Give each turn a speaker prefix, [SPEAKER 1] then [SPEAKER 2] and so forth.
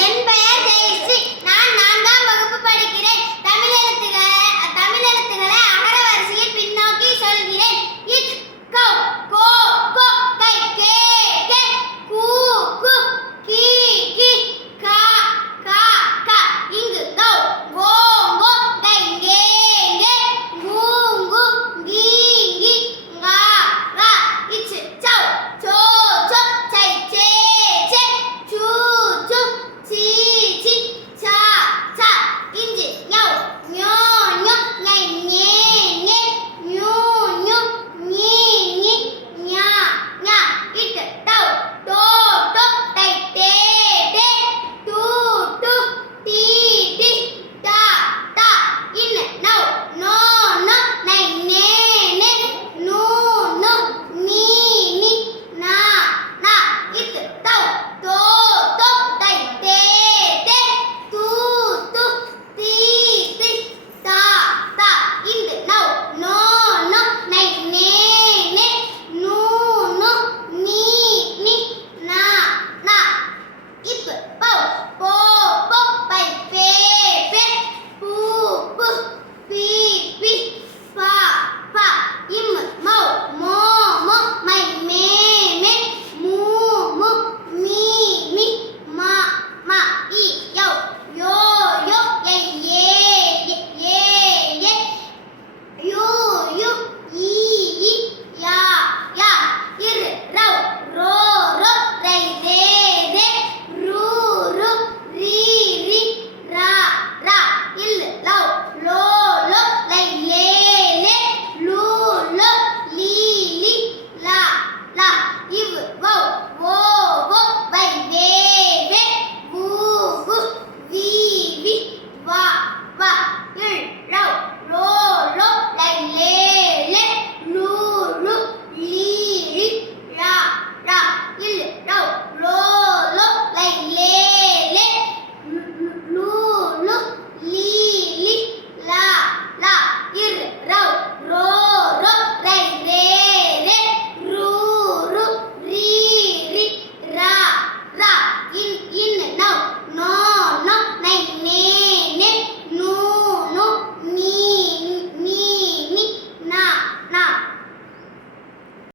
[SPEAKER 1] என் பெயர்